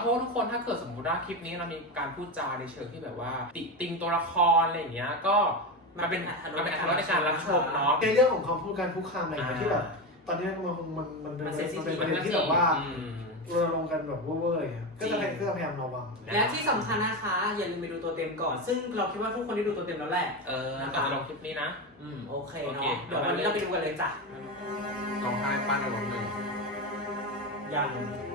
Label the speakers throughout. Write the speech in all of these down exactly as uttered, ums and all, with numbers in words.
Speaker 1: ษทุกคนถ้าเกิดสมมติว่าคลิปนี้เรามีการพูดจาในเชิงที่แบบว่าติติงตัวละครอะไรอย่างเงี้ยก็มันเป็นมันเป็นอรรถรสในการรับชมเนาะ
Speaker 2: ในเรื่องของคำพูดการคุกคามอะไรอย่างเงี้ยที่แบบตอนนี้มันมันมันเป็นมันเป็นประเด็นที่แบบว่าเราลงกันแบบเวอร์ๆอย่างเงี้ยก็จะก็จะพยายามระวัง
Speaker 3: และที่สำคัญนะคะอย่าลืมไปดูตัวเต็มก่อนซึ่งเราคิดว่าทุกคนได้ดูตัวเต็มแล้วแหละ
Speaker 1: เออก่อนจะลงคลิปนี้นะ
Speaker 3: อืมโอเคเนาะเดี๋ยววันนี้เราไปดูกันเลยจ้ะ
Speaker 1: ร้องไห้ป้านอารมณ์หนึ่ง
Speaker 3: ยัง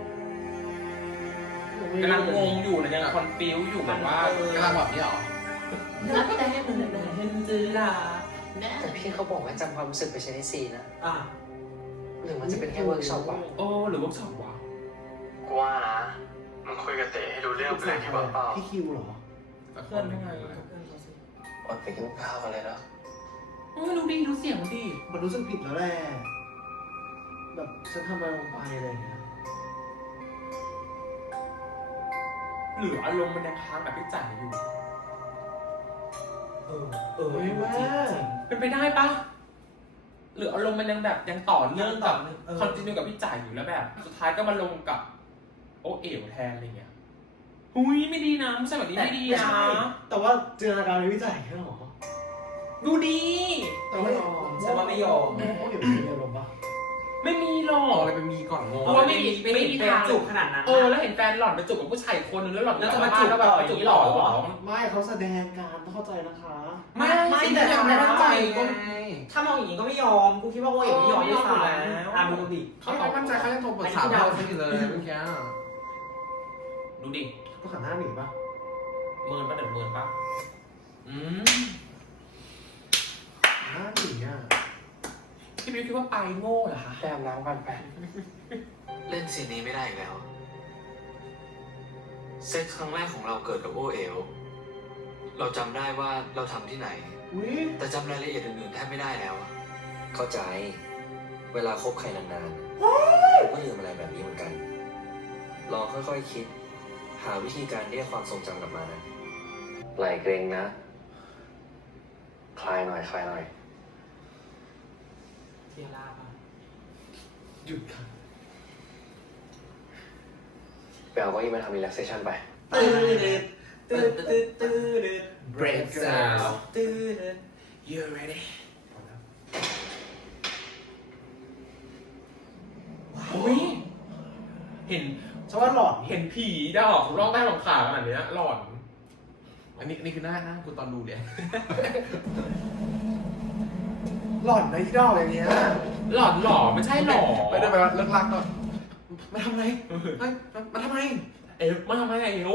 Speaker 1: กำลังงงอยู่นะยังคอนฟิวอยู่แบบว่ากำลังแบบนี้หรอ
Speaker 3: นับแต่เหมือนเห็นจืดา
Speaker 4: แต่พี่เขาบอกว่าจำความรู้สึกไปใช้ในซีนะ
Speaker 3: อ่ะ
Speaker 4: หรือมันจะเป็นแค่เวิร์กช็อปวะ
Speaker 1: โอ้หรือเวิร์กช็อปวะ
Speaker 5: กูว่านะมึงคุยกับเต๋ให้ดูเรื่องเพลงที่บอกเปล่า
Speaker 2: พี่คิวเหรอ
Speaker 1: เพื่อนยังไง
Speaker 4: อดไปกินข้าวอะไรแล้ว
Speaker 1: โอ้ยดูดิดูเสียงมันดิ
Speaker 2: มันรู้สึกผิดแล้วแหละแบบฉันทำอะไรลงไปอะไรอย่างเงี้ย
Speaker 1: หรืออารมณ์มันยังค้างแบบพี่จ่ายอยู่
Speaker 3: เออเออ
Speaker 1: เป็นไปได้ปะหรืออารมณ์มันยังแบบยังต่อเนื่องกับคอนติเนียกับพี่จ่ายอยู่แล้วแบบสุดท้ายก็มาลงกับโอเอ๋วแทนอะไรเงี้ยหุยไม่ดีนะไม่ใช่แบบนี้ไม่ดีนะ
Speaker 2: แต่ว่าจินตนาการในวิจัยแค่หรอ
Speaker 1: ดูดี
Speaker 2: แต่ไม่ยอม
Speaker 3: ฉันว่าไม่ยอม
Speaker 2: โอเอ๋วมีอารมณ์ปะ
Speaker 1: ไม่มีหรอก
Speaker 5: อะไรไปมีก่อนงง
Speaker 1: เพราะว่าไม่มีไม่มีทาง
Speaker 3: จูบขนาดนั้น
Speaker 1: เออแล้วเห็นแฟนหล่อนไปจูบกับผู้ชายคนนึงแล้วหล่อน
Speaker 3: แล้วจะมาจูบต่ออย่างนี้หรอ
Speaker 2: ไม่เขาแสดงการต้องเข้าใจนะคะ
Speaker 3: ไม่ไม่แต่ทำไม่เข้าใจก็ถ้ามองอย่างนี้ก็ไม่ยอมกูคิดว่าโอเอ๋ไม่ยอมด้วยซ้ำอ่ะดูดิ
Speaker 5: เขาไม่มั่นใจเขาจะโทรปรึกษาเราซะอยู่เลยเมื่อกี้
Speaker 1: ดูดิ
Speaker 2: ก็หันหน้าหนีปะ
Speaker 1: เมินปะเดี๋ยวเมินปะอืม
Speaker 2: หน้าหนีอ่ะ
Speaker 1: พี่บิ๊กคิดว่าไปโง่เหรอคะ
Speaker 4: แต้มน้ำกันไป
Speaker 5: เล่นซีนนี้ไม่ได้อีกแล้วเซ็กครั้งแรกของเราเกิดกับโอเอ๋วเราจำได้ว่าเราทำที่ไหนแต่จำรายละเอียดอื่นๆแทบไม่ได้แล้ว
Speaker 4: เข้าใจเวลาคบใครนานๆผมก็ลืมอะไรแบบนี้เหมือนกันลองค่อยๆคิดหาวิธีการเรียกความทรงจำกลับมานะไหลเกรงนะคลายหน่อยคลายหน่อย
Speaker 3: เทียร่าป่ะ
Speaker 2: หยุดค่ะ
Speaker 4: ไปเอาเก้าอี้มาทำ relaxation ไป
Speaker 3: ตื่นตื่นตื่นตื่น
Speaker 1: break down
Speaker 3: ตื่น
Speaker 1: you ready อุ้ยเห็น
Speaker 2: ชว่าหลอน
Speaker 1: เห็นผีดอกร้องใต้หลังขาขนาดนี้หลอน
Speaker 5: อันนี้นี่คือหน้าหน้ากูตอนดูเนี่ย
Speaker 2: หลอนในที่ดอกอย่างเงี้ย
Speaker 1: หลอนหล่อไม่ใช่หล่อ
Speaker 5: ไม่ได้ไปว่าเลิกลักก่อนมาทำไงมาทำไม
Speaker 1: เอ๋มาทำไมเอ๋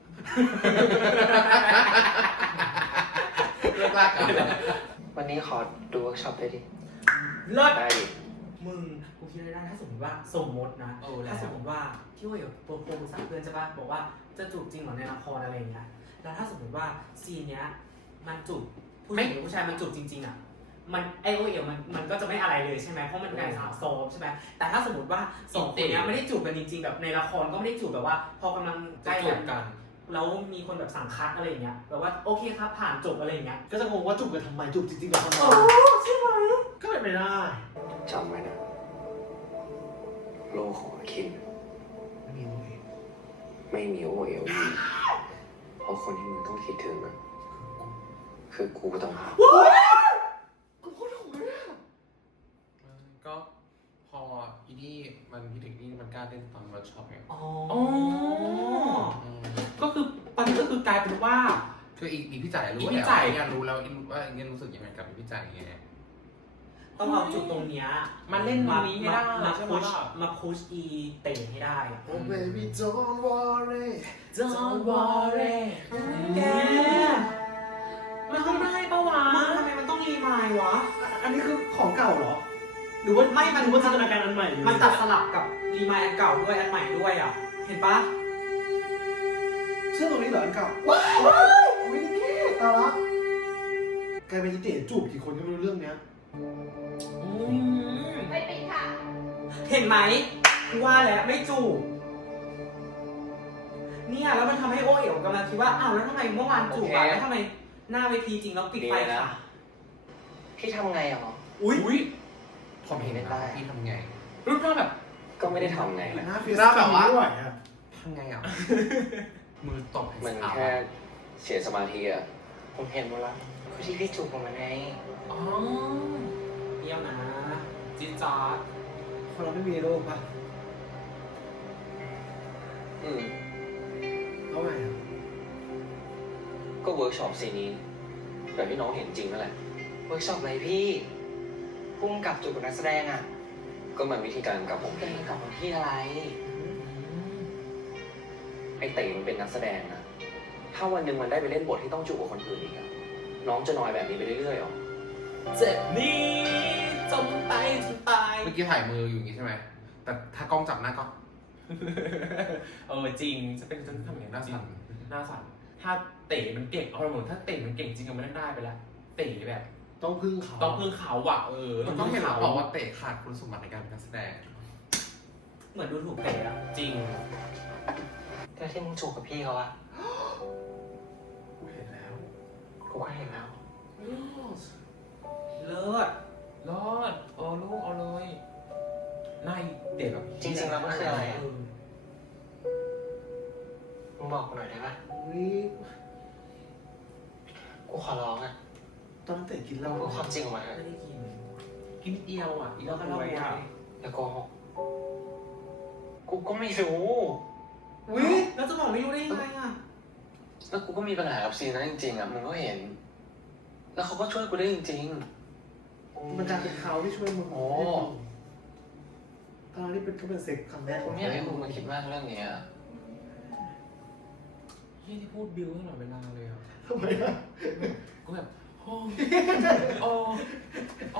Speaker 5: เลิกลักกัน
Speaker 4: วันนี้ขอดูเวิร์กช็อปได้ดิ
Speaker 3: เลิศ
Speaker 4: ได้ดิ
Speaker 3: มึงกูคิดเลยนะถ้าสมมติว่าสมมตินะถ้าสมมติว่าที่ว่าอยู่โปรโปรสามเพื่อนใช่ป่ะบอกว่าจะจูบจริงเหรอในละครอะไรอย่างเงี้ยแล้วถ้าสมมติว่าซีนเนี้ยมันจูบผู้หญิงหรือผู้ชายมันจูบจริงๆอ่ะมันไอโอเอ๋มันมันก็จะไม่อะไรเลยใช่ไหมเพราะมันการสาวโซมใช่ไหมแต่ถ้าสมมติว่าสองคนนี้ไม่ได้จูบกันจริงๆแบบในละครก็ไม่ได้จูบแบบว่าพอกำลังใกล้กันแล้วมีคนแบบสั่งคัดอะไรอย่างเงี้ยแบบว่าโอเคครับผ่านจบอะไรอย่างเงี้ย
Speaker 2: ก็จะงงว่าจูบกันทำไมจูบจริงๆแบบทำไม
Speaker 3: โอ้ใช่ไหม
Speaker 2: ก็เป็นไปได้
Speaker 4: จำไว้นะโลกของคิม
Speaker 2: ไม่มีโอเอ๋
Speaker 4: ไม่มีโอเอ๋วเพราะคนที่มึงต้องคิดถึงอะคือกูต้องหา
Speaker 5: ก็พออีนี่มันคิดถึงนี่มันกล้าเล่นตอนเวิร์กช็อปไง
Speaker 1: อ๋อก็คือตอนนี้ก็คือกลายเป็นว่า
Speaker 5: คืออีอีพี่จ่ายรู้แล้วเนี่ยรู้แล้วว่าเงี้ยรู้สึกยังไงกับพี่จ่ายไง
Speaker 3: ต้องเอาจุดตรงเนี้ย
Speaker 1: มาเล่นตรงนี้ให้ได้
Speaker 3: มาพุชมาพุชอีเตะให้ได้
Speaker 2: Oh baby don't worry
Speaker 3: don't worry แก
Speaker 1: มันต้องได้ปะวะ
Speaker 3: มันทำไมมันต้องรีมายวะ
Speaker 2: อันนี้คือของเก่าเหรอหรือว่า
Speaker 3: ไม่มัน
Speaker 2: หรือว่าจินตนาการอันใหม่
Speaker 3: มันตัดสลับกับรีมายอันเก่าด้วยอันใหม่ด้วยอ่ะเห็นปะ
Speaker 2: เชื่อตรงนี้เหรออันเก่าว้าวไม่ได้แค่ตาละกลายเป็นอีเต๋จูบกี่คนก็ไม่รู้เรื่องเนี้ย
Speaker 3: ไม่ปิดค่ะเห็นไหมว่าแล้วไม่จูบเนี่ยแล้วมันทำให้โอเอ๋วกำลังคิดว่าอ้าวแล้วทำไมเมื่อวานจูบอ่ะแล้วทำไมหน้าเวทีจริงแล้วปิดไฟค่ะ
Speaker 4: พี่ทำไงอ่ะ
Speaker 1: อุ้ย
Speaker 5: ผมเห็นได้พี่ทำไง
Speaker 1: รูปหน้าแบบ
Speaker 4: ก็ไม่ได้ทำไง
Speaker 2: หน้าฟีซ่าแบบว่า
Speaker 6: ทำไงอ่ะ มือตบ
Speaker 4: มัน
Speaker 6: ให้
Speaker 4: แค่เสียสมาธิอะ
Speaker 7: ผมเห็นหมดแล้วคือที่พี่จูบผมมาไง
Speaker 1: อ๋อ
Speaker 3: เยี่ยมนะ
Speaker 1: จีดจาร์ด
Speaker 2: คนเราไม่มีโรคปะ
Speaker 4: อืม
Speaker 2: เอาไงอะ
Speaker 4: ก็เวิร์กช็อปซีนนี้แบบที่น้องเห็นจริงนั่นแหละ
Speaker 7: เวิร์กช็อปอะไรพี่พุ่งกับจูบกับนักแสดงอ่ะ
Speaker 4: ก็มันวิธีการกับผม
Speaker 7: เป็นกับของพี่อะไร
Speaker 4: ไอ้เต๋มันเป็นนักแสดงนะ ถ้าวันหนึ่งมันได้ไปเล่นบทที่ต้องจูบกับคนอื่นอีกอะน้องจะนอยแบบนี้ไปเรื่อยๆหรอ
Speaker 3: เจ็บนี้จมไปจนตาย
Speaker 6: เมื่อกี้ถ่ายมืออยู่อย่างงี้ใช่ไหม แต่ถ้ากล้องจับหน้าก็
Speaker 1: เออจริงจะเป็นจะทำอย่าง
Speaker 6: หน้า
Speaker 1: จริง
Speaker 6: สั่น
Speaker 1: หน้าสั่นถ้าเต๋มันเก่งเอาเหมือนถ้าเต๋มันเก่งจริงก็ไม่ได้ไปแล้วเต๋แบบ
Speaker 2: ต้องพึ่งเขา
Speaker 1: ต้องพึ่งเขาว่ะเออ
Speaker 6: มันต้องเห็นบอกว่าเตะขาดคุณสมบัติในการเป็นนักแสดง
Speaker 3: เหมือนดูถูกเตะอะ
Speaker 1: จริง
Speaker 7: แล้วที่มึงจูบกับพี่เขาอะ
Speaker 2: กูเห็นแล้ว
Speaker 7: กูก็เห็นแล้ว
Speaker 3: เลิศ
Speaker 1: รอดเออลูกเอาเลยนายเด็กแบบ
Speaker 7: จริงๆแล้วมันคืออะไร
Speaker 3: เอ
Speaker 7: อะ
Speaker 3: อ
Speaker 7: มึงบอกกูหน่อยได้ปะ
Speaker 2: อุ้ย
Speaker 7: กูขอร้องอะ
Speaker 2: ตอนนั้นเตะกินเห
Speaker 7: เรา
Speaker 2: ล้า
Speaker 7: พูดความจริงออกมาเถ
Speaker 3: ไม่
Speaker 7: อะ
Speaker 3: ได้กิน
Speaker 1: กินเอียวอ่ะอี
Speaker 3: แล้วก็เล่า
Speaker 1: ไว้
Speaker 3: ไว้
Speaker 1: อ่ะ
Speaker 7: อย่าโกหกกูก็ไม่รู้
Speaker 2: อุ้ย
Speaker 3: แล้วจะบอกไม่รู้ได้ยังไงอะ
Speaker 5: แล้วกูก็มีปัญหากับซีนนั้นจริงๆอ่ะ มึงก็เห็น แล้วเขาก็ช่วยกูได้จริง
Speaker 2: มันกลารเป็นเขาที่ช่วยมึง
Speaker 5: โอ้
Speaker 2: ตอนนี้เป็นก็เป็นเซ็กครั้งแรก
Speaker 5: ๆ
Speaker 2: ข
Speaker 5: กู
Speaker 2: อง
Speaker 5: ไม่อยากให้มึงมาคิดมากเรื่องเนี้ย
Speaker 1: ที่ที่พูดบิวตลอดเวลาเลยอ่ะ
Speaker 2: ทำไมอะ
Speaker 1: ก็แบบโอ้โอ้โอ้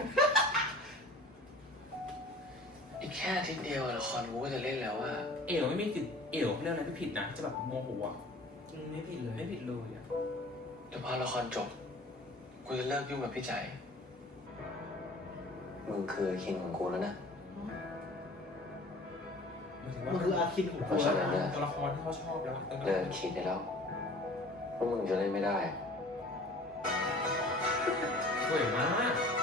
Speaker 5: อีกแค่อาทิตย์เดียวละครกูก็จะเล่นแล้วอ่ะ
Speaker 1: เอ๋วไม่มีสิทธิ์เอ๋วเรื่องอะไรที่ผิดนะจะแบบโมโหอ่ะ
Speaker 3: อืมไม่ผิดเลย
Speaker 1: ไม่ผิดเลยอ่ะ
Speaker 5: เดี๋ยวพอละครจบ กูจะเลิกยุ่งกับพี่ใจ
Speaker 4: มึงคือคิงของกูแล้วนะ
Speaker 2: มันคืออาคินของ
Speaker 4: เพ
Speaker 2: กู
Speaker 4: ราะฉะ
Speaker 2: แล้ว
Speaker 4: นั้น
Speaker 2: นะ
Speaker 4: เนี่ย
Speaker 1: ตัวละครที่เขาชอบแล้ว
Speaker 4: เลิกคิดได้แล้วว่ามึงจะเล่นไม่ได้
Speaker 1: สวยมาก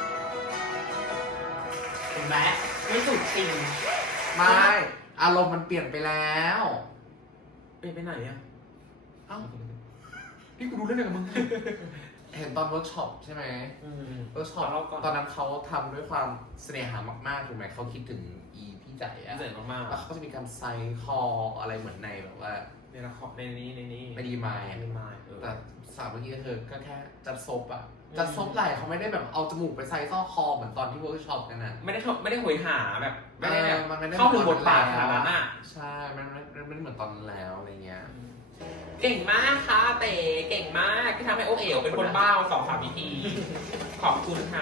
Speaker 3: เห็นไหมไม่ถูกจริง
Speaker 6: ไม่ อารมณ์มันเปลี่ยนไปแล้ว
Speaker 1: เอ๋ไปไหนอ่ะ
Speaker 6: เอ้า
Speaker 1: นี่กูรู้เรื่องอะไรกับมึง
Speaker 6: เห็นตอนเวิร์กช็อปใช่ไหม
Speaker 1: อืม
Speaker 6: เวิร์กช็อป
Speaker 1: เล่าก่อน
Speaker 6: ตอนนั้นเขาทำด้วยความเสน่หามากๆถูกไหมเขาคิดถึงอีพี่ใจอะ
Speaker 1: เจ๋งมาก
Speaker 6: แล้วเขาก็จะมีการไซคออะไรเหมือนในแบบว่า
Speaker 1: ๆในละครในนี้ในนี้
Speaker 6: ไม่ดีมาย
Speaker 1: ไม่ดีมายเออ
Speaker 6: แต่สาวเมื่อกี้ก็คือก็แค่จัดซบอะ
Speaker 1: อืม
Speaker 6: จัดซบไหล่เขาไม่ได้แบบเอาจมูกไปใส่ซ่อคอเหมือนตอนที่เวิร์กช็อปกันนะ
Speaker 1: ไม่ได้เข้าไม่ได้โหยหาแบบไม่ได้แบบ
Speaker 6: ออมันไม่ได้
Speaker 1: เข้าถึงบทบาท
Speaker 6: ห
Speaker 1: ขนาดนั้นอ่ะ
Speaker 6: ใช่ มันมันมันไม่ได้เหมือนตอนนั้นแล้วอะไรเงี้ย
Speaker 1: เก่งมากค่ะเต๋เก่งมากที่ทำให้โอเอ๋วเป็นคนบ้าสองสามวิธี ขอบคุณค่ะ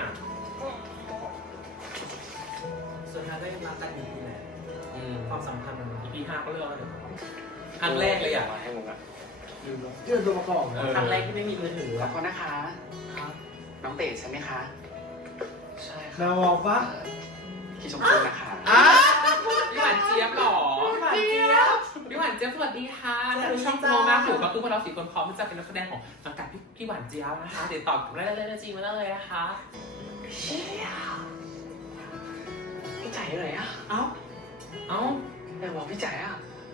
Speaker 3: สุดท้ายก็ยังรักกันอยู่แหละ
Speaker 1: อืม
Speaker 3: ความสัมพันธ์มัน
Speaker 1: อีพีห้าก็เลือกแล้วเนี่ยครั้งแรกเลยอ่ะ
Speaker 5: มาให้มึงอ่ะ
Speaker 2: ลืมแล้วที่เป็นตัวประกอบ
Speaker 1: เอ
Speaker 2: นะ
Speaker 1: อ
Speaker 3: ครั้งแรกที่ไม่มีมือถือ
Speaker 7: ขอ
Speaker 3: อะ
Speaker 7: โทษนะคะ น้องเต๋ใช่ไหมคะ
Speaker 5: ใช่ครับ
Speaker 2: นาวบอกปะ
Speaker 7: พี่ชมพู่นะคะ
Speaker 6: อ่ะ
Speaker 1: พี่หวานเจี๊ยบเหรอ
Speaker 3: พี่หวานเจี๊ยบ
Speaker 1: พี่หวานเจี๊ยบสวัสดีค่ะ
Speaker 3: สวัสดี
Speaker 1: ช่อง
Speaker 3: จ้า
Speaker 1: โทรมาถูกก็คือพวกเราสี่คนพร้อมที่จะเป็นนักแสดงของสังกัดพี่พี่หวานเจี๊ยบนะคะติดต่อได้เลยนะจีมาได้เลยนะคะ
Speaker 7: เชี่ยพี่ใจอยู่ไหนอะ
Speaker 3: เอ้า
Speaker 1: เอ้า
Speaker 7: ไหนบอกพี่ใจอะ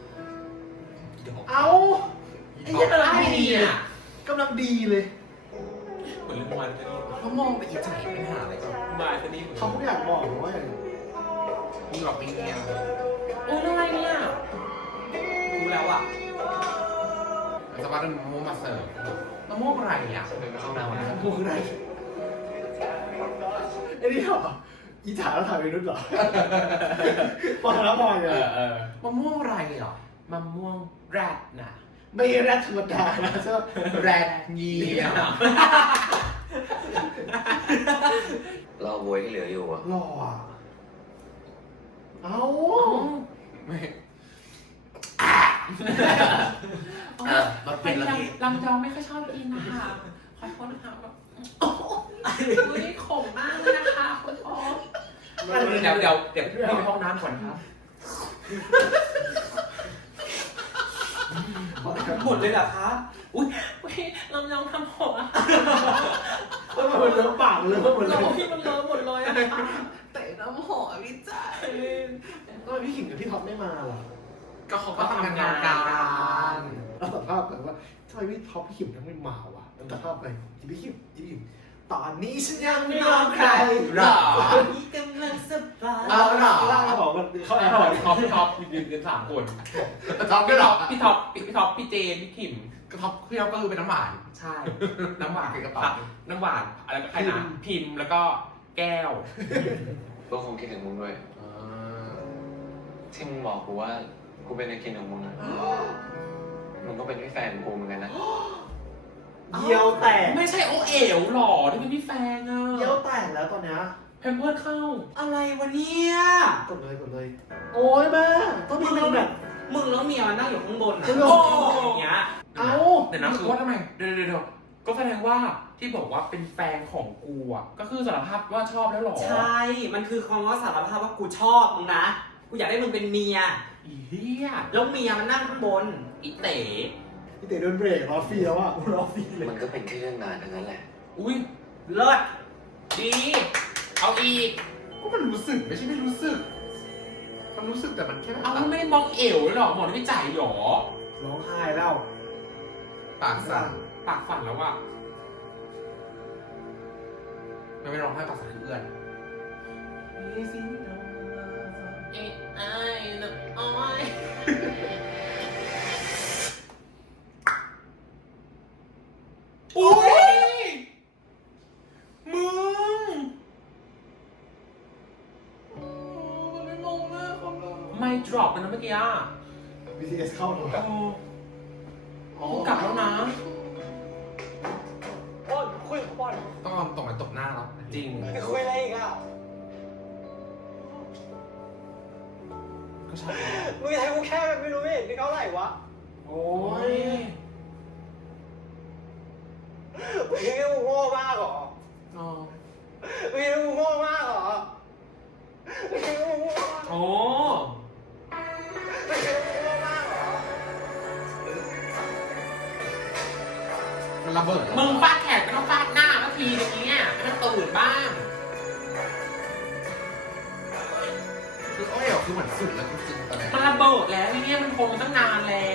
Speaker 2: เอาไอ้เหี้ยกำลังดีเลย
Speaker 1: อ่ะ
Speaker 2: กำลังดีเลย
Speaker 1: เหมือนเรื่องวายจะนี่
Speaker 6: เขามองไปอีกใจเป็นหาอะไรก่อน
Speaker 1: วายจะนี่
Speaker 2: เขาไม่อยากบอกหรอกว่าอย่าง
Speaker 6: มีหรอกมีเงี้ย
Speaker 1: โอ้ยเรื่องอะไรเนี่ย
Speaker 3: รู้แล้วอะ
Speaker 6: สปาร์ตมะม่วงมาเสิร์ฟมะม่วงอะไรอ่ะ
Speaker 5: เดินไปเข้าห้องน้ำนะ
Speaker 2: กูคืออะไรไอ้นี่เหรออีถาเราถ่ายไปรุ่นเหรอปอนแล้วปอน
Speaker 1: เอ
Speaker 2: เนี่ย
Speaker 1: อเออ
Speaker 6: มะม่วงอะไรเหรอ
Speaker 1: มะม่วงแรดน่ะ
Speaker 2: ไม่แรดธรรมดานะใช่ไหม
Speaker 6: แรดงีอ่ะ
Speaker 4: เราบวยที่เหลืออยู่อะ
Speaker 2: หล่ออ่ะเอา
Speaker 6: ไม่เออมันเป็นละพี่
Speaker 1: ลำยองไม่ค่อยชอบกินนะคะขอโทษนะคะแบบอุ้ยขมมากเลยนะคะคุณพ่อเดี๋ยวเดี๋ยวเดี๋ยวพี่ไปห้องน้ำก่อนนะครับ
Speaker 3: หมดเลยเหรอคะ
Speaker 1: อุ้ยอุ้ยลำยองทำผมอะ
Speaker 2: แล้วมันเลอะปากเลอะหมดเล
Speaker 1: เรา
Speaker 2: ย
Speaker 1: พี่มันเลอะหมดเลยอะค่ะ
Speaker 6: เตะน้ำหอมพี่ใจ
Speaker 2: ก็พี่ขิงกับพี่ท็อปไม่มาหรอ
Speaker 6: ก็เขาก็ทำงานกัน
Speaker 2: แล้วสัมภาษณ์แบบว่าทำไมพี่ท็อปพี่ขิมทั้งไม่มาวะแล้วสัมภาษณ์ไปพี่ขิมพี่ขิมตอนนี้ฉันยังไม่มองใคร
Speaker 6: หรอ
Speaker 3: ตอนนี้กำลังสบาย
Speaker 6: เอาหรอ
Speaker 2: ล่าบอกมันเขาแอ
Speaker 1: พี่
Speaker 2: บ
Speaker 1: ท็อป
Speaker 2: บอก
Speaker 1: พี่ท็อปพี่ท็อปยืนกันสามคน
Speaker 6: ท็อปก็
Speaker 1: พี่
Speaker 6: หร
Speaker 1: ท็
Speaker 6: อ
Speaker 1: อปพี่ท็อปพี่ท็อปพี่เจมพี่ขิม
Speaker 6: ก็ท็อปพี่ท็อปก็คือเป็นน้ำหวาน
Speaker 3: ใช่
Speaker 6: น้ำหวานคือกระเป๋า
Speaker 1: น้ำหวานอะไรใครนะพิมพ์แล้วก็แก้ว
Speaker 5: ก็คงคิดถึงมึงด้วย
Speaker 6: อ่า
Speaker 5: ที่มึงบอกกูว่ากูเป็นไอ้กินของมึงอะมึงก็เป็นพี่แฟนกูเหมือนกันนะ
Speaker 2: เยี่ยวแตก
Speaker 1: ไม่ใช่โอเอ๋วหรอที่เป็นพี่แฟนอ่ะ
Speaker 2: เยี่ยวแตกแล้วตอนเนี้ย
Speaker 1: แพมเพิร์สเข้า
Speaker 3: อะไรวะเนี่ย
Speaker 2: กดเลยกดเลย โอ้ยแม่ต้องมีเป็นแบบ
Speaker 3: มึงแล้วเมียมันนั่งอยู่ข้างบนนะ
Speaker 2: จริงเหรอ
Speaker 3: อย่างเงี้ย
Speaker 2: เอ้า
Speaker 1: เดี๋ยวนะ
Speaker 6: คื
Speaker 1: คือ อ
Speaker 6: ว่า
Speaker 1: ว่า
Speaker 6: ทำไม
Speaker 1: เดี๋ยวเดี๋ยวเดี๋ยวก็แสดงว่าที่บอกว่าเป็นแฟนของกูอ่ะก็คือสารภาพว่าชอบแล้วหรอ
Speaker 3: ใช่ มันคือความว่าสารภาพว่ากูชอบมึงนะ กูอยากได้มึงเป็นเมีย
Speaker 1: อีเหี้ย
Speaker 3: แล้วเมียมันนั่งข้างบน
Speaker 1: อีเต๋
Speaker 2: พี่เต๋โดนเบรกรอฟรีแล้วอ่ะรอฟรีเลย
Speaker 5: มันก็เป็นแค่เรื่องงานทั้งนั้นแหละ
Speaker 1: อุ้ย
Speaker 3: เลิศ
Speaker 1: ดี เอาอีก
Speaker 6: ก็มันรู้สึกไม่ใช่ไม่รู้สึก มันรู้สึกแต่มันแค่แบบ
Speaker 1: เอาไม่มองเอ๋วเลยหรอหมอนี่ไม่จ่ายหรอ
Speaker 2: ร้องไห้แล้ว
Speaker 6: ปากสั่น
Speaker 1: ปากฝันแล้วอ่ะ
Speaker 6: ไม่ไปร้องไห้ปากสั่นคือเอื้อน
Speaker 1: เอ้ไอ้นะอ้อยอุ้ยมึง
Speaker 6: มันไม่มองหน้าเขาเลย
Speaker 1: ไม่ดรอปเลยนะเมื่อกี้อ่ะ
Speaker 2: บี ที เอส เข้าเลย
Speaker 1: โอ้กูกลับแล้วนะ
Speaker 7: โอ้ยคุยกับพ่อ
Speaker 6: ต้องเอาตรงไหนตบหน้าเรา
Speaker 1: จริง
Speaker 7: จะคุยอะไรอีกอ่ะ
Speaker 6: ก็ชอบ
Speaker 7: มึงจะให้กูแค่แบบไม่รู้ไม่เห็นพี่เขาไหร่วะ
Speaker 2: โอ้
Speaker 1: โอ้
Speaker 2: ย
Speaker 1: ย
Speaker 7: มึงคิดว่ากูโง่มากเหรอ
Speaker 6: อ๋อ
Speaker 7: มึงคิดว่ากูโง่มากเหรอมึงคิดว่ากูโง่มาก
Speaker 1: โอ้
Speaker 7: มึงคิดว่ากูโง่มากเหรอ
Speaker 6: มันระเบิด
Speaker 1: มึงฟาดแขนไม่ต้องฟาดหน้าสักทีอย่างเงี้ยให้มันตื่นบ้าง
Speaker 6: คือโอ้ยคือเหมือนสุดแล้วจริงๆตอนนี้
Speaker 1: มันระเบิดแล้วเนี่ยมันคงตั้งนานแล้ว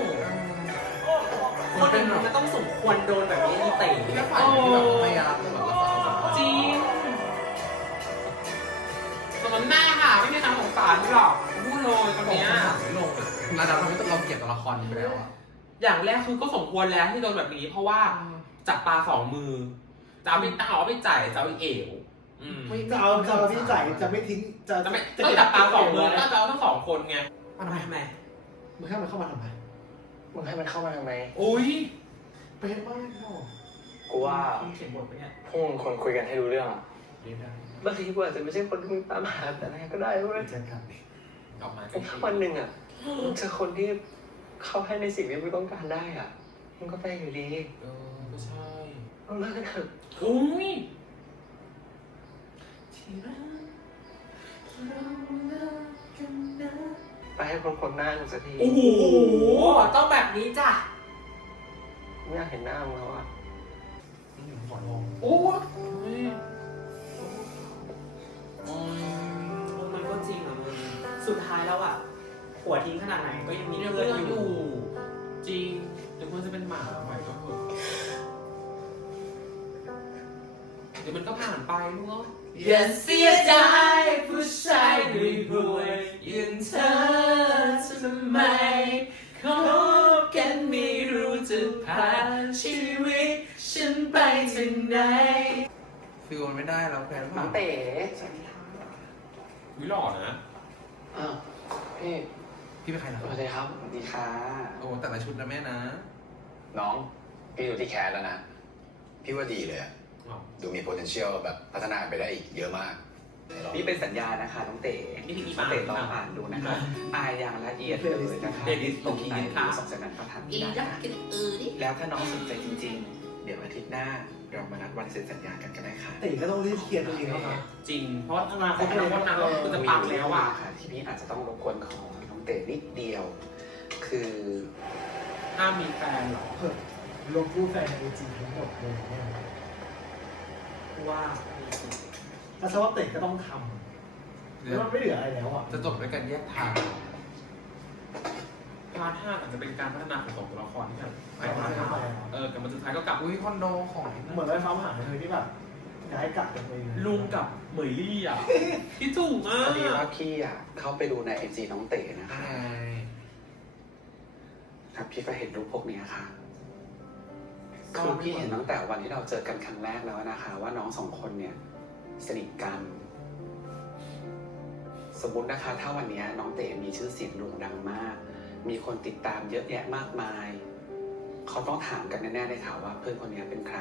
Speaker 3: คนอื่นมันต้องสมควรโดนแบบนี้นี่เต๋
Speaker 6: แค่ฝ่ายที่แบบพยายามจะแบบว่าสาว
Speaker 1: จริงสมหน้าค่ะไม่มีทางสงสารหรอกพูดเลยตอน
Speaker 6: ผม
Speaker 1: เนี้ย
Speaker 6: ถามไม่ลงเลยระดับทำให้เราเกลียดตัวละครนี้ไปแล้วอะ
Speaker 1: อย่างแรกคือก็สมควรแล้วที่โดนแบบนี้ เพราะว่าจับปลาสองมือจะเอาไปตั้งเอาไปจ่ายจะเอาไปเอวอืม
Speaker 2: จะเอาจะเอาที่จ่ายจะไม่ทิ้งจะ
Speaker 1: จะไม่ต้องจับปลาสองมือก็จะเอาทั้งสองคนไง
Speaker 3: ทำไมทำไม
Speaker 2: มึงให้มันเข้ามาทำไม
Speaker 7: มึงให้มันเข้ามาทำไม
Speaker 1: อุ้ย
Speaker 2: เป็นมากเนาะ
Speaker 7: กูว่า
Speaker 3: มึงเขียนบทไปเนี่ย
Speaker 7: พวกมึงควรคุยกันให้รู้เรื่องอะ
Speaker 6: เรียนได้
Speaker 7: บางทีกูอาจจะไม่ใช่คนที่มึงตามหาแต่แรกก็ได้เว้ย
Speaker 2: เจอกัน
Speaker 1: ออกมา
Speaker 7: แต่ถ้าวันหนึ่งอ่ะมึงเจอคนที่เข้าให้ในสิ่งที่มึงต้องการได้อ่ะมึงก็ไปอยู่ดี
Speaker 1: เออก็ใช่
Speaker 7: มึงเลิกกันเถอะ
Speaker 1: อุ้ย
Speaker 7: ไปให้คนคนหน้ามึงสักที
Speaker 1: โอ้โห
Speaker 3: ต้องแบบนี้จ้ะ
Speaker 7: ไม่อยากเห็นหน้ามึงแล้วอ่ะ
Speaker 6: นี่ผมขอลอง
Speaker 1: โอ้ยโอ้ย
Speaker 3: มันก็จริงอ่ะมึง สุดท้ายแล้วอ่ะหัวทิ้งขนาดไหนก็ยังมี
Speaker 1: มี
Speaker 3: เพื่
Speaker 1: เพื่
Speaker 3: อ
Speaker 1: อน น
Speaker 3: อ
Speaker 1: อยู่ ยู่ จริงเดี๋ยวเพื่อนจะเป็นหมาใหม่ก็เถอะเดี๋ยวมันก็ผ่านไปลูกเอ้ย
Speaker 3: อย่าเสียใจผู้ชายรวยๆอย่างเธอทำไมคบกันไม่รู้จะพาชีวิตฉันไปถึงไหน
Speaker 6: ฟิลมันไม่ได้แล้วแฟน
Speaker 7: น้องเต๋
Speaker 1: วิหล่อนะ
Speaker 7: อ้าวพี่
Speaker 6: พี่เป็นใครนะ
Speaker 7: สวัสดีครับสวัสดีค่ะ
Speaker 6: โอ้แต่ละชุดนะแม่นะ
Speaker 8: น้อง พี่ดูที่แคสแล้วนะ พี่ว่าดีเลยอะ
Speaker 1: อ้าว
Speaker 8: ดูมี potential แบบพัฒนาไปได้อีกเยอะมากไหนลอง
Speaker 7: นี่เป็นสัญญานะคะน้องเต๋
Speaker 1: นี่คืออี
Speaker 7: น้อง
Speaker 1: มา
Speaker 7: เต๋ลองอ่านดูนะคะอ่านอย่างละเอียดเลยนะคะ
Speaker 1: เดลิส
Speaker 7: ตรงไหน
Speaker 1: ค่ะ
Speaker 7: สองสนันประทับได้ค่ะแล้วถ้าน้องสนใจจริงๆ เดี๋ยวอาทิตย์หน้าเรามานัดวันเซ็นสัญญากันก็ได้ค่ะ
Speaker 2: ตีก็ต้องรีบเคลียร์ตัวเองแล้วนะ
Speaker 1: จริง เพราะว่าอนาคตอนาคตนางก็คือจะปักแล้วอ่ะ
Speaker 7: ค่ะที่พี่อาจจะต้องรบกวนขอน้องเต๋นิดเดียว คือ
Speaker 1: ห้ามมีแฟนเหรอ
Speaker 2: เพิ่มลงรูปแฟนในไอจีทั้งหมดเลยเนี่ย
Speaker 3: ว่ามีสิ
Speaker 2: ถ้าชอบเตะก็ต้องทำแล้วมันไม่เหลืออะไรแล้วอ่ะ
Speaker 6: จะจบด้วยกันแยกทาง
Speaker 1: พาร์ทห้าอาจจะเป็นการพัฒนาของสองตัวละครที่แบบไปพาร์ทห้าเออกลับมาสุดท้ายก็กลับ
Speaker 6: อุ้ยคอนโดของ
Speaker 2: เหมือนไอ้ฟ้าผ่าเธอที่แบบย้ายกลับกันไป
Speaker 1: ลุงกับเหมยลี่อ่ะที่ถูกมา
Speaker 7: พ
Speaker 1: ก
Speaker 7: อดีว่าพี่อ่ะเข้าไปดูในไอจีน้องเต๋นะคะ
Speaker 6: ใช่
Speaker 7: ครับพี่ก็เห็นรูปพวกเนี้ยค่ะคือพี่เห็นตั้งแต่วันที่เราเจอกันครั้งแรกแล้วนะคะ ว่าน้องสองคนเนี่ยสนิทกัน สมมตินะคะถ้าวันนี้น้องเต๋มีชื่อเสียงโด่งดังมาก มีคนติดตามเยอะแยะมากมาย เขาต้องถามกันแน่ๆเลยค่ะว่าเพื่อนคนนี้เป็นใคร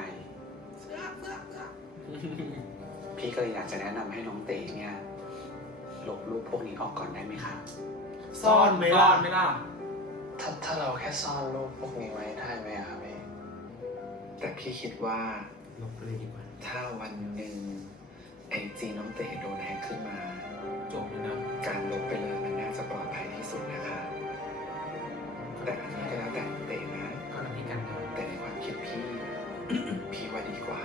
Speaker 7: พี่ก็เลยอยากจะแนะนำให้น้องเต๋เนี่ยลบรูปพวกนี้ออกก่อนได้ไหมคะ
Speaker 2: ซ่อนไหม
Speaker 1: ซ่
Speaker 2: ล่ะ
Speaker 1: อนไหม่ล่ะ
Speaker 5: ถ้าถ้าเราแค่ซ่อนรูปพวกนี้ไว้ได้ไหมอะครับพี่
Speaker 7: แต่พี่คิดว่า
Speaker 3: ลบเลยดีกว่า
Speaker 7: ถ้าวันหนึ่งไอจีน้องเต๋โดนแฮกขึ้นมา
Speaker 1: จบเลยนะ
Speaker 7: การลบไปเลยมันน่าจะปลอดภัยที่สุดนะคะ แต่อันนี้ก็แล้วแต่เต๋นะ
Speaker 6: ก็น้ำพริกกันนะ
Speaker 7: แต่ในความคิดพี่ พี่ว่าดีกว่า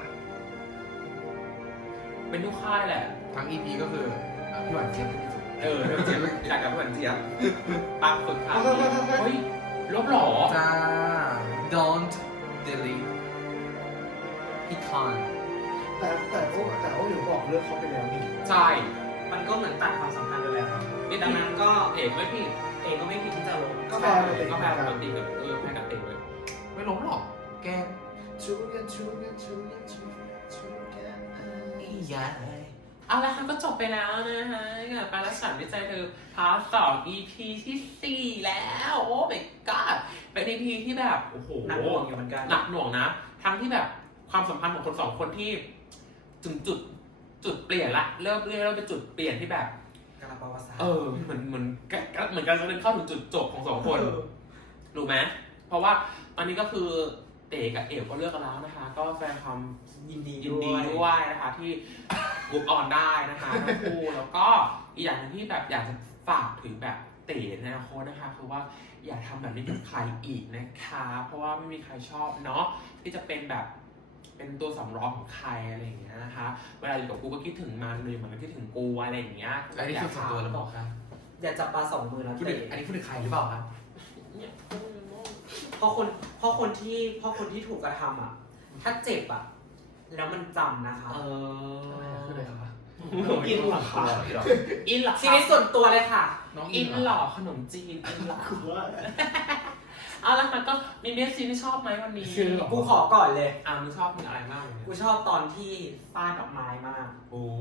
Speaker 1: เป็นลูกค่ายแหละ
Speaker 6: ทั้ง อี พี ก็คืออ่ะพี่หวานเจี๊ยบที่สุด
Speaker 1: เออเรื่องเจี๊ยบอยากกับพี่หวานเจี๊ยบปักสุดท้ายเฮ้ยลบหรอ
Speaker 6: จ้า don't delete พี่คอน
Speaker 2: แต่แต่โอ้แต่โอ้อยู่บอกเลิกเขาไปแล้วนี่
Speaker 1: ใช่
Speaker 3: มันก็เหมือนตัดความสัมพันธ์ไปแล้วดังนั้นก็
Speaker 1: เอกไม่ผิด
Speaker 3: เองก็ไม่ผิดที่จะลบ
Speaker 2: ก็แฟนปกติ
Speaker 1: ก็
Speaker 2: เห
Speaker 1: แพ้
Speaker 2: มือน
Speaker 1: ป
Speaker 2: กั
Speaker 1: ก
Speaker 2: น
Speaker 1: ติกับเออแพ้กับเอกเลย
Speaker 6: ไม่ล้มหรอก แก
Speaker 2: ชูกันชูกันชูกันชูชูกัน
Speaker 6: อียาย
Speaker 1: เอาละค่ะก็จบไปแล้วนะฮะกับการรักษาในใจเธอพาร์ทสอง อี พี ที่สี่แล้วโอ้ my god เป็น อี พี ที่แบบโอ้โห
Speaker 3: หนักหน่วงอยู่เหมือนกัน
Speaker 1: หนักหน่วงนะ ทั้งที่แบบความสัมพันธ์ของคนสองคนที่ถึงจุดจุดเปลี่ยนละเริ่มเริ่มเป็นจุดเปลี่ยนที่แบบ
Speaker 3: กระประวัติศาสตร์
Speaker 1: เออเหมือนเหมือนเหมือนกันจะเดินเข้าถึงจุดจบของสองคนรู้ไหมเพราะว่าตอนนี้ก็คือเต๋กับเอ๋วก็เลิกกันแล้วนะคะ ก็แสดงความ
Speaker 3: ยินดี
Speaker 1: ยินดีด้วยนะคะที่กรุ๊ปออนได้นะคะทั้งคู่แล้วก็อีกอย่างหนึงที่แบบอยากจะฝากถึงแบบเต๋ในอนาคตนะคะคือว่าอย่าทำแบบนี้กับใครอีกนะคะ เพราะว่าไม่มีใครชอบเนาะที่จะเป็นแบบเป็นตัวสำรองของใครอะไรอย่างเงี้ยนะคะเวลาอยู่กับกูก็คิดถึงมันเลยเหมือนคิดถึงกูอะไรอย่างเงี้ย
Speaker 6: อันนี้คือส่วนตัวหรือเปล่าครับ
Speaker 3: อย่าจับปลาสองมือนะ
Speaker 6: พูดถึงอันนี้พูดถึงใครหรือเปล่าครับ
Speaker 1: เนี่ย
Speaker 3: เพราะคนเพราะคนที่เพราะคนที่ถูกกระทำอ่ะ ถ้าเจ็บอ่ะ แล้วมันจำนะคะ
Speaker 1: เออ
Speaker 2: คืออะไรครับ
Speaker 1: อินหรอคะอินหรอ
Speaker 3: ชีวิตส่วนตัวเลยค่ะ
Speaker 6: น้อง
Speaker 1: อิ
Speaker 6: อิ
Speaker 1: น
Speaker 6: น
Speaker 1: ห
Speaker 6: เห
Speaker 1: ร
Speaker 6: ร
Speaker 1: อ
Speaker 6: อ
Speaker 1: ขนมจีนอินหรอ
Speaker 2: คือว่า
Speaker 1: เอาละค่ะก็มีเมสซีที่ชอบไหมวันนี้
Speaker 2: ชื่อหร
Speaker 3: กูขอก่อนเลย
Speaker 1: อ่ามึงชอบมึงอะไรมากเลย
Speaker 3: กูชอบตอนที่ฟาดดอกไม้มาก
Speaker 1: โอ้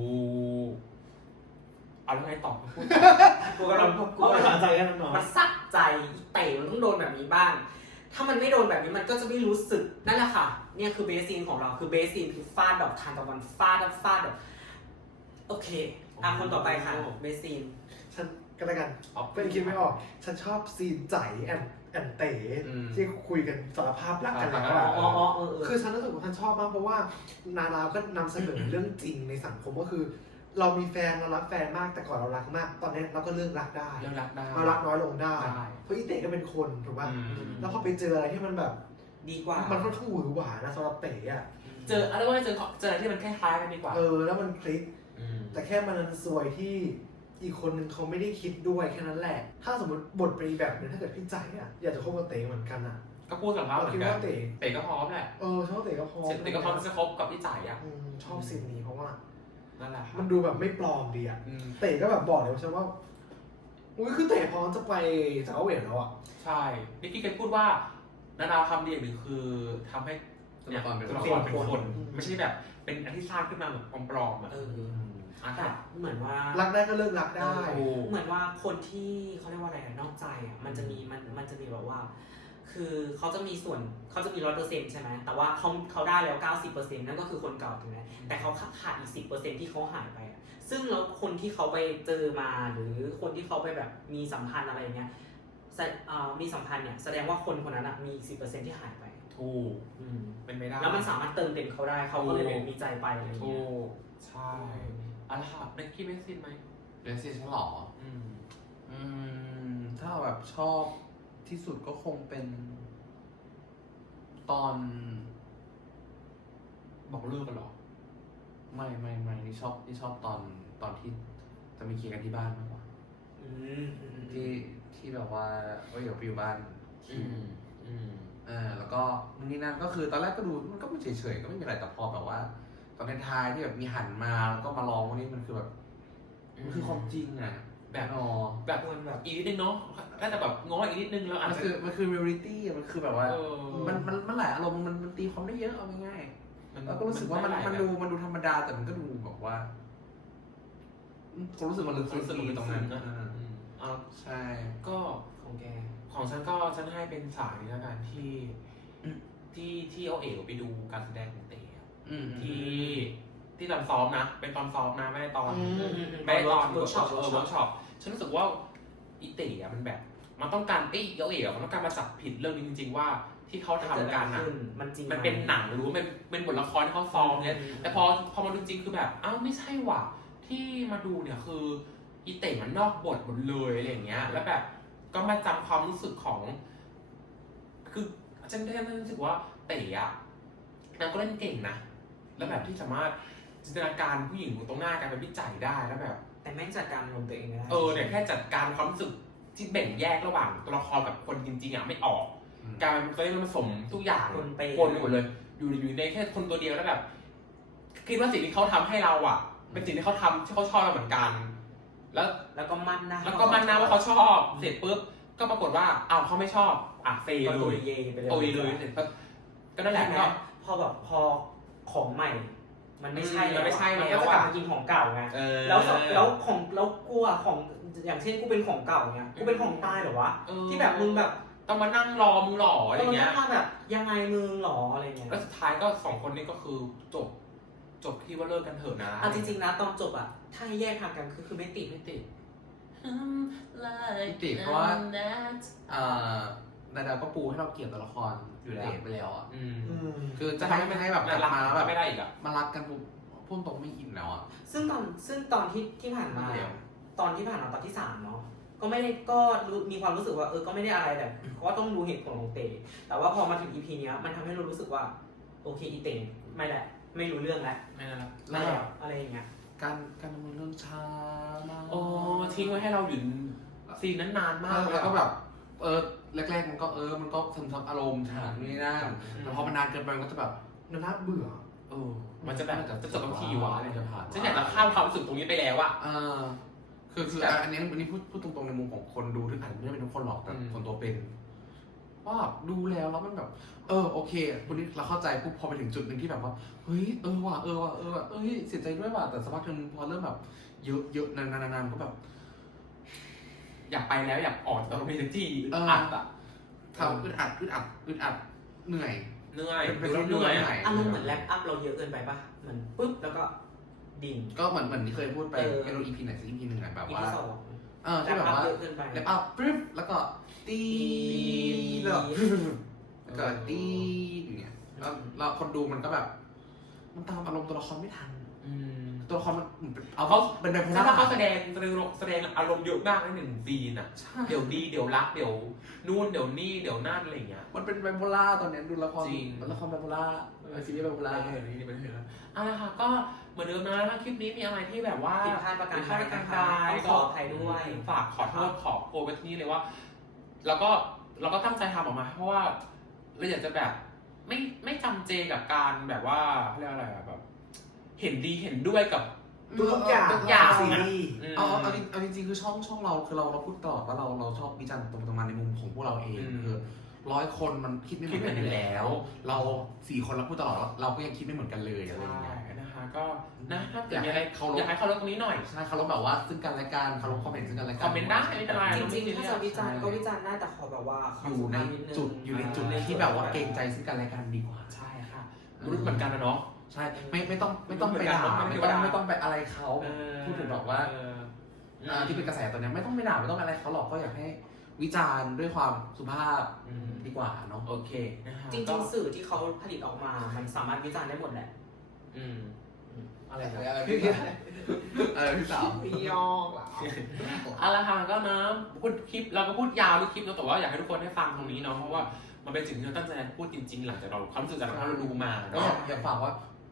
Speaker 1: เอาแล้วไงต่อพูด
Speaker 3: กูกำลังกู
Speaker 2: กูไม่
Speaker 3: กำลั
Speaker 2: สาง ใจกันน้อง
Speaker 3: มันสักใจอีเต๋มันต้องโดนแบบนี้บ้าง ถ้ามันไม่โดนแบบนี้มันก็จะไม่รู้สึก นั่นแหละค่ะ เนี่ยคือเบสซีนของเรา คือเบสซีนคือฟาดดอกทานตะวันฟาดฟาดแบบโอเค อ่ะคนต่อไปค่ะ เบสซีน
Speaker 2: ฉันก็แล้วกันเป็นคิดไม่ออก ฉันชอบซีนใจแอนแอนเต๋
Speaker 6: อืม
Speaker 2: ที่คุยกันสารภาพรักกันแล้ว
Speaker 3: อ๋อ
Speaker 2: อะ
Speaker 3: อ๋ออ๋อเออเออ
Speaker 2: คือฉันรู้สึกว่าฉันชอบมากเพราะว่านาดาวก็นำเสนอเรื่องจริงในสังคมก็คือ เรามีแฟนเรารักแฟนมากแต่ก่อนเรารักมาก ตอนนี้เราก็เลิกรักได้
Speaker 1: เรื่องรักได้
Speaker 2: เรารักน้อยลงได้
Speaker 1: ได้
Speaker 2: เพราะอีเต๋ก็เป็นคนถูกป่ะ
Speaker 1: อืม
Speaker 2: แล้วพอไปเจออะไรที่มันแบบ
Speaker 3: ดีกว่า
Speaker 2: มันค่อนข้างหวือหวานะสำหรับเต๋อะ
Speaker 1: เจออะไรว่าเจอเจออะไรที่มันคล้ายๆกันดีกว่า
Speaker 2: เออแล้วมันคลิก
Speaker 1: ม
Speaker 2: แต่แค่มันซวยที่อีกคนนึงเขาไม่ได้คิดด้วยแค่นั้นแหละ ถ้าสมมติบทเป็นอีกแบบนึงถ้าเกิดพี่ใจอะอยากจะคบกับเต๋เหมือนกันอะ
Speaker 1: ก็พูดกับเขา
Speaker 2: เรา
Speaker 1: เหมือ
Speaker 2: คิด
Speaker 1: นกัน
Speaker 2: ว่าเต๋
Speaker 1: เต๋ก็พร้อมแหละ
Speaker 2: เออชอบเต๋ก็พอ
Speaker 1: เต๋ก็พร้อมที่จะคบกับพี่จ่ายอ่ะ
Speaker 2: อืมชอบซีนนี้เพราะว่า
Speaker 1: นั่นแหละครับ
Speaker 2: มันดูแบบไม่ปลอมดีอะ
Speaker 1: อืม
Speaker 2: เต๋ก็แบบบอกเลยว่าฉันว่าอุ้ยคือเต๋พร้อมจะไปสาวเวทแล้วอะ
Speaker 1: ใช่นิกกี้เคยพูดว่านาดาวคำเดียวหนึ่งคือทำให้เนี่ย
Speaker 6: ตัวละครเป็น
Speaker 1: ตัวละครเป็นคน ไม่ใช่แบบเป็นอันที่สร้างขึ้นมาแบบปลอมๆอ่ะ
Speaker 3: เออ
Speaker 1: อ่ะ
Speaker 3: แต่เหมือนว่า
Speaker 2: รักได้ก็เลิกรักได้
Speaker 1: ถูก
Speaker 3: เหมือนว่าคนที่เขาเรียกว่าอะไรอะนอกใจอ่ะมันจะมีมันมันจะมีแบบว่า คือเขาจะมีส่วนเขาจะมีร้อยเปอร์เซ็นต์ใช่ไหมแต่ว่าเขาเขาได้แล้วเก้าสิบเปอร์เซ็นต์นั่นก็คือคนเก่าถูกไหมแต่เขาขาดอีกสิบเปอร์เซ็นต์ที่เขาหายไปอะซึ่งแล้วคนที่เขาไปเจอมาหรือคนที่เขาไปแบบมีสัมพันธ์อะไรเงี้ยแสเอ่อมีสัมพันธ์เนี่ยแสดงว่าคนคนนั้นอะมีอีกสิบเปอร์เซ็นต์ที่หายไป
Speaker 1: ถูก
Speaker 3: อืม
Speaker 1: เป็นไปได้
Speaker 3: แล้วมันสามารถเติมเต็มเขาได้เขาก็เลยแบบมีใจไปอะไร
Speaker 1: ถู
Speaker 3: เงี้ย
Speaker 1: กใช่เอาละค่ะนิกกี้ไม่ซินไหม
Speaker 6: เรสซี่ฉันหรอ
Speaker 1: อืม
Speaker 6: อืม ถ้าแบบชอบที่สุดก็คงเป็น ตอน
Speaker 1: บอกเลิกกันเหรอ
Speaker 6: ไม่ไม่ไม่นี่ชอบนี่ชอบตอนตอนที่จะมีเคลียร์กันที่บ้านมากกว่า
Speaker 3: อืมอืมอื
Speaker 6: ที่
Speaker 3: ม
Speaker 6: ที่แบบว่าโอ้ยเดี๋ยวไปอยู่บ้าน
Speaker 1: อืมอืม
Speaker 6: อ่าแล้วก็นู่นนี่นั่นก็คือตอนแรกก็ดูมันก็ไม่เฉยๆก็ไม่มีอะไรแต่พอแบบว่า ตอนท้ายๆที่แบบมีหันมาแล้วก็มาร้องวันนี้มันคือแบบมันคือความจริงอ่ะ
Speaker 1: แบบ
Speaker 6: อ๋อ
Speaker 1: แบบแบบอีกนิดนึงเนาะน่าจะแบบง้ออีกนิดนึงแล้วอาจ
Speaker 6: มัน
Speaker 1: จะ
Speaker 6: คือมันคือเรียลลิตี้มันคือแบบว่า
Speaker 1: เออ
Speaker 6: มันมันมันหลายอารมณ์มันมันตีความได้เยอะเอาง่ายๆแล้วก็รู้สึกว่ามัน
Speaker 1: ได้หลย
Speaker 6: มันดูมันดูธรรมดาแต่มันก็ดูแบบว่าผมรู้สึกมันลึก
Speaker 1: ความรู้สึก
Speaker 6: ซึ้งตรงนั้น
Speaker 1: ลึกซึ้งอะ
Speaker 6: อ่า
Speaker 1: อืมเอา
Speaker 6: ใช่
Speaker 1: ก็
Speaker 3: ของแก
Speaker 1: ของฉันก็ฉันให้เป็นฉากนี้แล้วกันที่
Speaker 6: อืม
Speaker 1: ที่ที่เอาเอ๋ไปดูการแสดงของเต๋อะ
Speaker 6: อืม
Speaker 1: ที่ที่ตอนซ้อมนะ เป็นตอนซ้อมนะไม่ได้ตอน
Speaker 2: อืม
Speaker 1: ไม่ได้ตอน
Speaker 3: เวิร์กช็อป
Speaker 1: เออเวิร์กช็อปฉันรู้สึกว่าอีเต๋อะมันแบบ มันต้องการเอ้ยเอาเอ๋อะมันต้องการมาจับผิดเรื่องนี้จริงๆว่าที่เขาทำกันอะ
Speaker 3: มันจริง
Speaker 1: มันเป็นหนังหรือว่ามันเป็นบทละครที่เขาซ้อมเนี่ย แต่พอพอมาดูจริงคือแบบอ้าวไม่ใช่ว่ะที่มาดูเนี่ยคืออีเต๋มันนอกบทหมดเลยอะไรอย่างเงี้ย แล้วแบบก็มาจำความรู้สึกของ คือฉันฉันรู้สึกว่าเต๋อะนางก็เล่นเก่งนะแล้วแบบที่สามารถจินตนาการผู้หญิงอยู่ตรงหน้ากันเป็นพี่จ่ายได้แล้วแบบ
Speaker 3: แต่แม่งจัดการลมณ์ตัวเองไม่ได้
Speaker 1: เออเนี่ยแค่จัดการความรู้สึกที่แบ่งแยกระหว่างตัวละครกับคนจริงๆอ่ะไม่ออก
Speaker 6: อืม
Speaker 1: การมันผสมทุกอย่าง
Speaker 3: คนไป
Speaker 1: ปนหมดเลย อยู่อยู่ในแค่คนตัวเดียวแล้วแบบคิดว่าสิ่งที่เขาทำให้เราอ่ะ เป็นสิ่งที่เขาทำที่เขาชอบเราเหมือนกัน แล้ว
Speaker 3: แล้วก็มั่นหน้า
Speaker 1: แล้วก็มั่นหน้าว่าเขาชอบเสร็จปุ๊บก็ปรากฏว่าอ้าวเขาไม่ชอบอ่ะเฟย
Speaker 3: ก็
Speaker 1: เล
Speaker 3: ตัวย เยไปเลย
Speaker 1: ตุยเลยเสร็จปุ๊บก็นั่นแหละ
Speaker 3: ใช่
Speaker 1: ก็
Speaker 3: ไมพอแบบพอของใหม่ มันไม่ใช่
Speaker 1: อืมมันไม่ใช่
Speaker 3: มัน
Speaker 1: แล้
Speaker 3: ก็
Speaker 1: ว
Speaker 3: จะกลับ
Speaker 1: อะ
Speaker 3: มากินของเก่าไง
Speaker 1: เออ
Speaker 3: แล้วสแล้วของแล้วกูอะของอย่างเช่นกูเป็นของเก่าเงี้ยกูเป็นของตายเหรอวะ
Speaker 1: เออ
Speaker 3: ที่แบบมึงแบบ
Speaker 1: ต้องมานั่งรอมึงหล่ออะไร
Speaker 3: ตอน
Speaker 1: เงี้
Speaker 3: นั้
Speaker 1: ย
Speaker 3: นมาแบบยังไงมึงหรออะไรเงี้ย
Speaker 1: แล้วสุดท้ายก็สองคนนี้ก็คือจบ จบที่ว่าเลิกกันเถอะนะ
Speaker 3: เอาจริงๆนะตอนจบอะถ้าให้แยกทางกันคือคือไม่ติด
Speaker 1: ไม่ติด
Speaker 6: ไม่ติดเพราะว่า อ่านาดาวก็ปูให้เราเกลียดตัวละครอยู่แล้วไปแล้วอ่ะ
Speaker 1: อืม
Speaker 2: อืม
Speaker 6: คือจะให้ไม่ให้แบบ
Speaker 1: รัก
Speaker 6: มาแล้วแบบ
Speaker 1: ไม่ได้อีกอ่ะ
Speaker 6: มารักกันปุ๊บพูดตรงไม่อินแล้วอ่ะ
Speaker 3: ซึ่งตอนซึ่งตอนที่ที่ผ่านมา
Speaker 6: เดี๋ยว
Speaker 3: ตอนที่ผ่านมาตอนที่สามเนาะก็ไม่ได้ก็รู้มีความรู้สึกว่าเออก็ไม่ได้อะไรแต่ก็ต้องดูเหตุผลของเต๋แต่ว่าพอมาถึง อี พี เนี้ยมันทำให้เรารู้สึกว่าโอเคอีเต๋ไม่แหละไม่รู้เรื่องแล้ว
Speaker 1: ไม่นะ
Speaker 3: ไม่แล้วอะไรอย่างเงี้ย
Speaker 6: การการดำเนินเรื่องช้ามาก
Speaker 1: โอ้ทิ้งไว้ให้เราอยู่ซีนนั้นนานมาก
Speaker 6: แล้วก็แบบเออแรกๆมันก็เออมันก็ซึมซับอารมณ์ฉากนี่นั่นแต่พอมันนานเกินไปมันก็จะแบบ
Speaker 2: มันน่าเบื่อ
Speaker 1: เออมันจะแบบจะจบกันทีวะอะไร
Speaker 6: จะผ่าน
Speaker 1: ฉันอยากจะข้ามความรู้สึกตรงนี้ไปแล้วอะ
Speaker 6: เออคือคืออันนี้อันนี้พูดพูดตรงๆในมุมของคนดูที่อาจจะไม่ได้เป็นทุกคนหรอกแต่
Speaker 1: อืม
Speaker 6: คนตัวเป็นว่าแบบดูแล้วแล้วมันแบบ เออโอเคคนนี้เราเข้าใจปุ๊บพอไปถึงจุดหนึ่งที่แบบว่าเฮ้ยเออว่ะเออว่ะเออว่ะเอ้ยเสียใจด้วยว่ะแต่สักพักหนึ่งพอเริ่มแบบเยอะเยอะนานๆนานๆก็แบบ
Speaker 1: อยากไปแล้วอยากออกจากโรงเรียนที่
Speaker 6: เออ
Speaker 1: อัดอะ
Speaker 6: ทำอึดอัดอึดอัดอึดอัดเหนื่อย
Speaker 1: เหนื่อย
Speaker 6: เป็น
Speaker 1: ดู
Speaker 6: เป็น
Speaker 1: แล้วเหนื่อย
Speaker 6: เหนื่
Speaker 1: อะ
Speaker 6: อย
Speaker 3: อารมณ์เหมือนแลปอัพเราเยอะเกินไปปะเหมือนปุ๊บแล้วก็ดิ่ง
Speaker 6: ก็เหมือนเหมือนที่เคยพูดไป
Speaker 3: เออ
Speaker 6: ไม่รู้ อี พี ไหนสัก อี พี หนึ่งอะแบบ
Speaker 3: อี
Speaker 6: ว่า
Speaker 3: พีสอง
Speaker 6: เออที่แบบว่า
Speaker 3: เยอะเกินไป
Speaker 6: แลปอัพปึ๊บแล้วก็ตีแล้วก็แล้วก็ตีอย่างเงี้ยแล้วแล้วคนดูมันก็แบบ มันตามอารมณ์ตัวละครไม่ทัน
Speaker 1: อืม
Speaker 6: ตัวละครมันเหมือนเป็นเอา
Speaker 1: เขา
Speaker 6: เขาเป็นไบโพ
Speaker 1: ถ้า
Speaker 6: ล่า
Speaker 1: เขาแสดงแสดงแสดงอารมณ์เยอะมากในหนึ่งซีนอะ
Speaker 6: ใช่
Speaker 1: เดี๋ยวดีเดี๋ยวรักเดี๋ยวนู่นเดี๋ยวนี่เดี๋ยวนั่นอะไรอย่างเงี้ย
Speaker 6: มันเป็นไบโพล่าตอนเนี้ยดูละคร
Speaker 1: จริง
Speaker 6: ละครไบโพล่าเออซีรีส์ไบโพล่า
Speaker 1: ไม่เห็นนี่ไม่เห็นแล้วเอาละค่ะก็เหมือนเดิมนะถ้าคลิปนี้มีอะไรที่แบบว่า
Speaker 3: ผิดพลาดประการ
Speaker 1: ผิดพลาดประการ
Speaker 3: ใด
Speaker 1: ใด
Speaker 3: ต้องขออภัยด้วย
Speaker 1: ฝากขอโทษขอโพสไปที่นี่เลยว่า แล้วก็เราก็ตั้งใจทำออกมา เพราะว่าเราอยากจะแบบไม่ไม่จำเจกับการแบบว่าเขาเรียกอะไรอะแบบ เห็นดีเห็นด้วยกับ
Speaker 2: ทุกอย่าง
Speaker 1: ทุกอย่าง
Speaker 2: ซีรีส์
Speaker 1: อืม
Speaker 6: เอาเอาเอาจริงเอาจริงๆคือช่องช่องเราคือเราเราพูดตลอดว่าเราเราชอบวิจารณ์ตรงประมาณในมุมของพวกเราเอง
Speaker 1: อืม
Speaker 6: คือร้อยคนมันคิดไม่เหมือนกันอยู่แล้ว เราสี่คนเราพูดตลอดว่าเราก็ยังคิดไม่เหมือนกันเลยอะไรอย่างเงี้ย
Speaker 1: ใช่นะคะก็นะถ้าเกิดมีอะไร
Speaker 6: อยากให้เคารพ
Speaker 1: อยากให้เคารพตรงนี้หน่อย
Speaker 6: ใช่เคารพแบบว่าซึ่งกันและกันเคารพความเห็นซึ่งกันและกัน
Speaker 1: คอมเมนต์ได้ไม่เป็นไร
Speaker 3: จริงๆถ้าจะวิจารณ์ก็วิจารณ์ได้แต่ขอแบบว่าข
Speaker 6: อยู่ใน
Speaker 3: สุภาพดง
Speaker 6: จุดอยู่ในจุดที่แบบว่าเกรงใจซึ่งกันและกันดีกว่า
Speaker 1: ใช่ค่ะรู้เหมือนกันนะเนาะ
Speaker 6: ใช่ไม่ไม่ต้องไม่ต้องไปด่า
Speaker 1: ไม่
Speaker 6: ไม่
Speaker 1: ต้
Speaker 6: ต้
Speaker 1: อ
Speaker 6: อง ง
Speaker 1: ไม่
Speaker 6: ไม่
Speaker 1: ต้
Speaker 6: ต้
Speaker 1: อ
Speaker 6: อง งไปอะไรเขา
Speaker 1: เออ
Speaker 6: พูดถึงแบบว่า
Speaker 1: เออ
Speaker 6: อ่าที่เป็นกระแสตอนเนี้ยไม่ต้องไปด่าไม่ต้องอะไรเขาหรอกก็อยากให้วิจารณ์ด้วยความสุภาพ
Speaker 1: อืม
Speaker 6: ดีกว่าเนาะ
Speaker 1: โอเคนะฮะ
Speaker 3: จริงๆสื่อที่เขาผลิตออกมา มันสามารถวิจารณ์ได้หมดแหละ
Speaker 1: อืม
Speaker 3: อะไรนะ
Speaker 6: อะไรพี่เออพี่สาว
Speaker 2: พี่ยอกเหรอ
Speaker 1: เอาละค่ะก็นะพูดคลิปเราก็พูดยาวทุกคลิปนะแต่ว่าอยากให้ทุกคนได้ฟังตรงนี้เนาะเพราะว่ามันเป็นสิ่งที่เราตั้งใจพูดจริงๆ หลังจากเราความรู้สึกจากที่เราดูมา
Speaker 6: ก็
Speaker 1: เนาะ
Speaker 6: อยากฝากว่า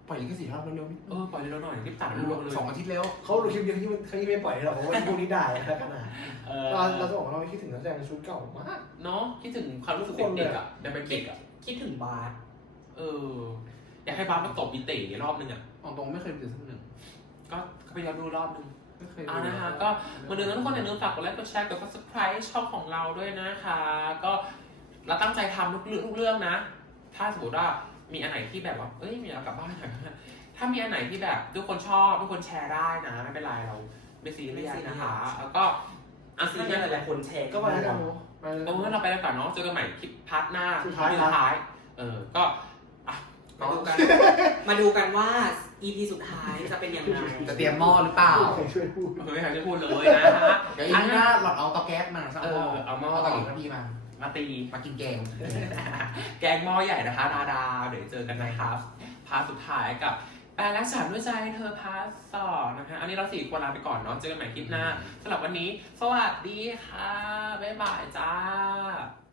Speaker 6: ปล่อยลิขสิทธิ์ให้เราเร็ว
Speaker 1: เออปล่อยเร็วๆหน่อยรีบตัด
Speaker 6: ๆ
Speaker 1: เร็วๆเลย
Speaker 6: สองอาทิตย์แล้ว
Speaker 2: เขาดูคลิปเดียวที่มันเขายังไม่ปล่อยให้เราเพราะว่าพวกนี้ด่าแล้วขนาด
Speaker 1: เออ
Speaker 2: เราเราจะบอกว่าเราไม่คิดถึงนักแสดงชุดเก่ามาก
Speaker 1: เนาะคิดถึงความรู้สึก
Speaker 2: ทุกคนเลย
Speaker 1: เด็กๆอ่ะยังเป็นเด็กอ่ะ
Speaker 3: คิดถึงบาส
Speaker 1: เอออยากให้บ้าสมาตบอีเต๋รอบนึงอ่ะ
Speaker 6: เอาตรงไม่เคยดูสักหนึ่ง
Speaker 1: ก็ไปย้อนดูรอบนึง
Speaker 6: ไม่เคยดู
Speaker 1: อ่านะคะก็มาดูนะทุกคนอย่าลืมฝากกดไลค์กดแชร์กด subscribe ช่องของเราด้วยนะคะ ก็เราตั้งใจทำทุกเรื่องทุกเรื่องนะ ถ้าสมมติว่ามีอันไหนที่แบบว่าเอ้ยมีเอากลับบ้านหน่อยถ้ามีอันไหนที่แบบทุกคนชอบทุกคนแชร์ได้นะไม่เป็นไรเราไม่ซีเรียสนะคะ แล้วก็อ่ะซี
Speaker 3: ซึ่ง
Speaker 1: เรียส
Speaker 3: หลายๆคนแชร์
Speaker 2: ก็ไปแล้วกันเนาะไปแล้ว
Speaker 1: เออเราไปแล้วก่อนเนาะเจอกันใหม่คลิปพาร์ทหน้า
Speaker 2: สุดท้าย
Speaker 1: สุดท้ายเออก็อ่ะ
Speaker 3: มาดูกัน มาดูกันว่า อี พี สุดท้ายจะเป็นยังไง
Speaker 6: จะเตรียมหม้อหรือเปล่า
Speaker 2: ใครช่วยพูด
Speaker 1: เฮ้ยใครจะพูดเลยนะฮะ
Speaker 6: เดี๋ยวอีกหน้าหลอดเอาเตาแก๊สมาสักหม้อ
Speaker 1: เออเอาหม้อ
Speaker 6: เอาเตาหลิวกระพีมา
Speaker 1: มาตี
Speaker 6: มากินแกง
Speaker 1: แกงหม้อใหญ่นะคะดาดาเดี๋ยวเจอกันนะครับพาร์ทสุดท้ายกับแปลและสามด้วยใจเธอพาร์ทสองนะคะอันนี้เราสี่คนลาไปก่อนเนาะเจอกันใหม่คลิปหน้าสำหรับวันนี้ สวัสดีค่ะ บ๊ายบายจ้า